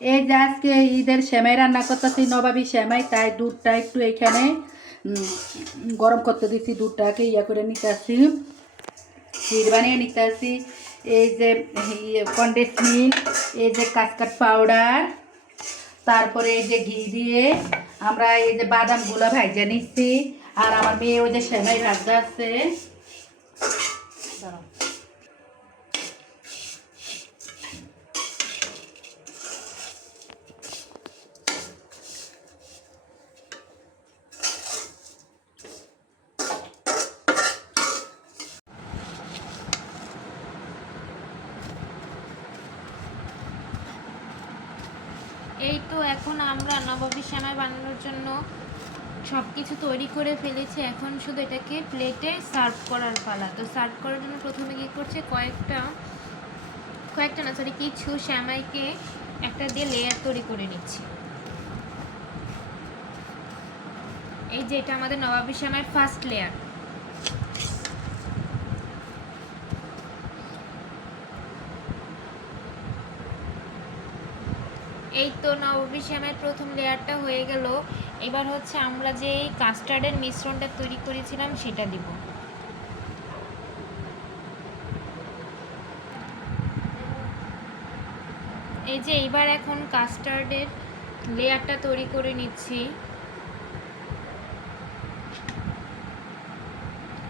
এই যে আজকে ঈদের সেমাই রান্না করতেছি, নবাবী সেমাই। তাই দুধটা একটু এখানে গরম করতে দিচ্ছি, দুধটাকে করে নিতে আসি, ক্ষীর বানিয়ে নিতে আসি। এই যে কনডেন্স মিল্ক, এই যে কাস্টার্ড পাউডার, তারপরে এই যে ঘি দিয়ে আমরা এই যে বাদামগুলো ভাজা নিচ্ছি। আর আমার মেয়ে ওই যে সেমাই ভাজা আছে। এই তো এখন আমরা নবাবী সেমাই বানানোর জন্য সব কিছু তৈরি করে ফেলেছি। এখন শুধু এটাকে প্লেটে সার্ভ করার পালা। তো সার্ভ করার জন্য প্রথমে কী করছে, কয়েকটা না সরি কিছু সেমাইকে একটা দিয়ে লেয়ার তৈরি করে নিচ্ছি। এই যে এটা আমাদের নবাবী সেমাইয়ের ফার্স্ট লেয়ার। এই তো নবাবী সেমাইয়ের প্রথম লেয়ারটা হয়ে গেল। এবার হচ্ছে আমরা যে কাস্টার্ডের মিশ্রণটা তৈরি করেছিলাম সেটা দিব। এই যে এইবার এখন কাস্টার্ডের লেয়ারটা তৈরি করে নিচ্ছি।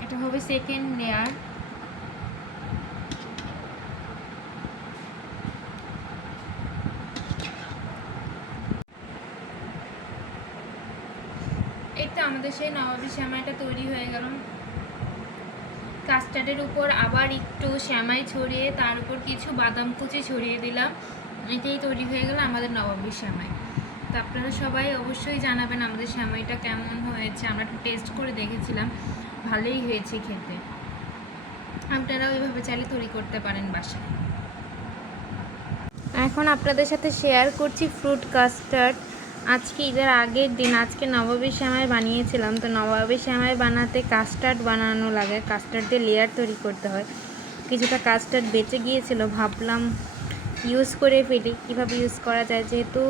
এটা হবে সেকেন্ড লেয়ার। এই তো আমাদের সেই নবাবী সেমাইটা তৈরি হয়ে গেল। কাস্টার্ডের উপর আবার একটু সেমাই ছড়িয়ে তার উপর কিছু বাদাম কুচি ছড়িয়ে দিলাম। এটাই তৈরি হয়ে গেল আমাদের নবাবী সেমাই। তো আপনারা সবাই অবশ্যই জানাবেন আমাদের সেমাইটা কেমন হয়েছে। আমরা একটু টেস্ট করে দেখেছিলাম, ভালোই হয়েছে খেতে। আপনারা ওইভাবে চাইলে তৈরি করতে পারেন বাসায়। এখন আপনাদের সাথে শেয়ার করছি ফ্রুট কাস্টার্ড। আজকে ঈদের আগের দিন আজকে নবাবী সেমাই বানিয়েছিলাম। তো নবাবী সেমাই বানাতে কাস্টার্ড বানানো লাগে, কাস্টার্ড দিয়ে লেয়ার তৈরি করতে হয়। কিছুটা কাস্টার্ড বেঁচে গিয়েছিল, ভাবলাম ইউজ করে ফেলি। কীভাবে ইউজ করা যায়, যেহেতু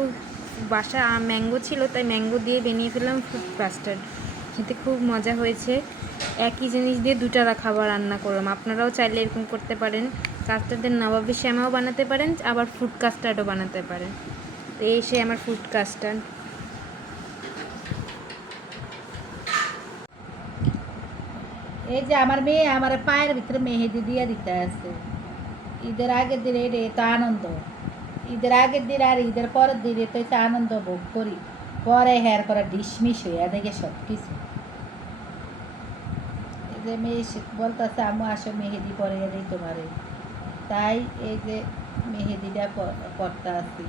বাসা ম্যাঙ্গো ছিল তাই ম্যাঙ্গো দিয়ে বানিয়ে ফেললাম ফ্রুট কাস্টার্ড। খেতে খুব মজা হয়েছে। একই জিনিস দিয়ে দুটা খাবার রান্না করলাম। আপনারাও চাইলে এরকম করতে পারেন। কাস্টার্ডের নবাবী সেমাইও বানাতে পারেন, আবার ফ্রুট কাস্টার্ডও বানাতে পারেন। তো এই সে আমার ফ্রুট কাস্টার্ড। এই যে আমার মেয়ে আমার পায়ের ভিতরে মেহেদি দিয়ে দিতে আছে। ঈদের আগের দিন এটা আনন্দ, ঈদের আগের দিন আর ঈদের পরের দিন তো এটা আনন্দ ভোগ করি। পরে হেয়ার করা ডিসমিস হইয়া দেখে সব কিছু। এই যে মেয়ে বলতেছে আম্মু আসো মেহেদি পরে দিই তোমারে, তাই এই যে মেহেদিটা পড়তে আছি।